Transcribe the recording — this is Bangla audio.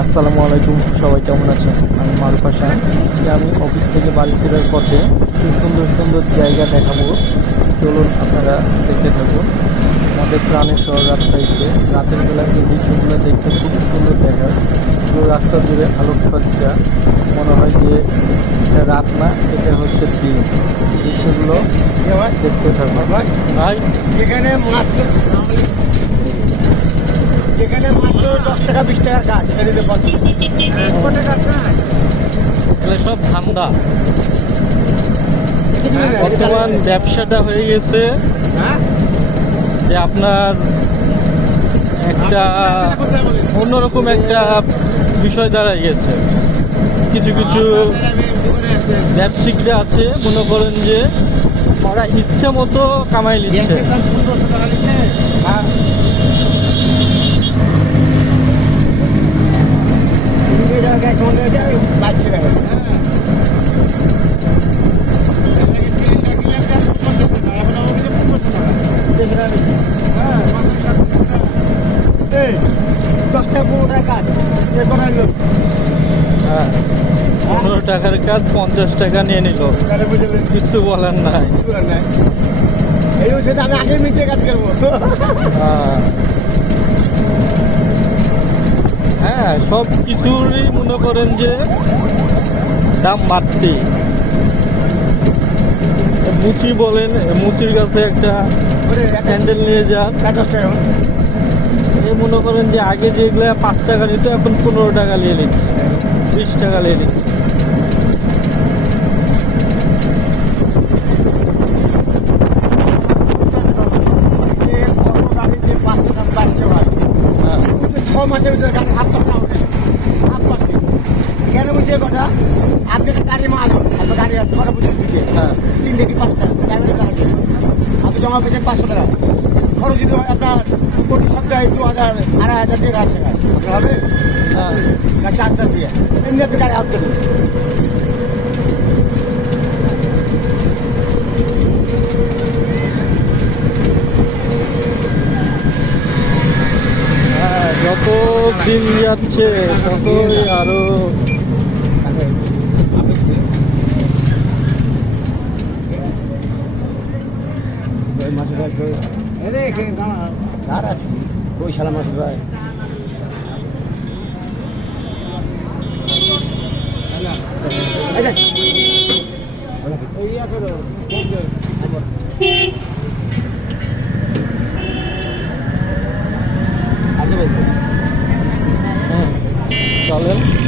আসসালামু আলাইকুম, সবাই কেমন আছেন? আমি মারুফ হাসান আজকে আমি অফিস থেকে বাড়ি ফেরার পথে কিছু সুন্দর সুন্দর জায়গা দেখাবো। চলুন আপনারা দেখতে থাকুন। আমাদের প্রাণের শহর রাজশাহীতে। রাতের বেলা যে দৃশ্যগুলো দেখতে খুব সুন্দর দেখায়। পুরো রাস্তা জুড়ে আলোকসজ্জা। মনে হয় যে এটা রাত না, এটা হচ্ছে দিন। দৃশ্যগুলো দেখতে থাকুন। ভাই যেখানে মাত্র যেখানে মাত্র দশ টাকা বিশ টাকার দিতে পারছি কত টাকা কাজ সব ধান্দা। হ্যাঁ, বর্তমান ব্যবসাটা হয়ে গেছে। হ্যাঁ? যে আপনার একটা অন্যরকম একটা বিষয় দাঁড়ায় গেছে। কিছু কিছু ব্যবসায়িকরা আছে মনে করেন যে ওরা ইচ্ছে মতো কামাই নিচ্ছে পনেরোশো টাকা নিচ্ছে হ্যাঁ এদিকে যাওয়া গ্যাস বন্ধ হয়ে যায় বাড়ছে না ভাই দশটা পনেরো টাকা এ করার লোক হ্যাঁ পনেরো টাকার কাজ পঞ্চাশ টাকা নিয়ে নিল। কিছু বলার নাই। এই হচ্ছে আমি আগে মিটিয়ে কাজ করব। হ্যাঁ। হ্যাঁ সব কিছুরই মনে করেন যে দাম বাড়তি। মুচি বলেন মুচির কাছে একটা স্যান্ডেল নিয়ে যান। এই মনে করেন যে আগে যেগুলো পাঁচ টাকা নিত এখন পনেরো টাকা নিয়ে নিচ্ছে বিশ টাকা নিয়ে নিচ্ছে যে বড় গাড়ির যে পাঁচশো দাম বাড়ছে ভাই হ্যাঁ কিন্তু ছ মাসের ভিতরে গাড়ি হাফ পাস না ওঠে হাফ পাসে কেন বুঝছি এ কথা? আপনি একটা গাড়ি মাল আপনার গাড়ি কটা পর্যন্ত দিচ্ছে হ্যাঁ। তিন থেকে পাঁচ টাকা ড্রাইভারের দিয়ে। আপনি জমা পেয়েছেন পাঁচশো টাকা। খরচ যদি আপনার প্রতি সপ্তাহে দু হাজার আড়াই হাজার দেড় হাজার টাকা। হবে? হ্যাঁ। চার চার দিয়ে। এমনি আপনি গাড়ি হাফ করুন হ্যাঁ যত দিন যাচ্ছে ততই আরও শালা মাছের ভাই ইয়া করো, চলেন।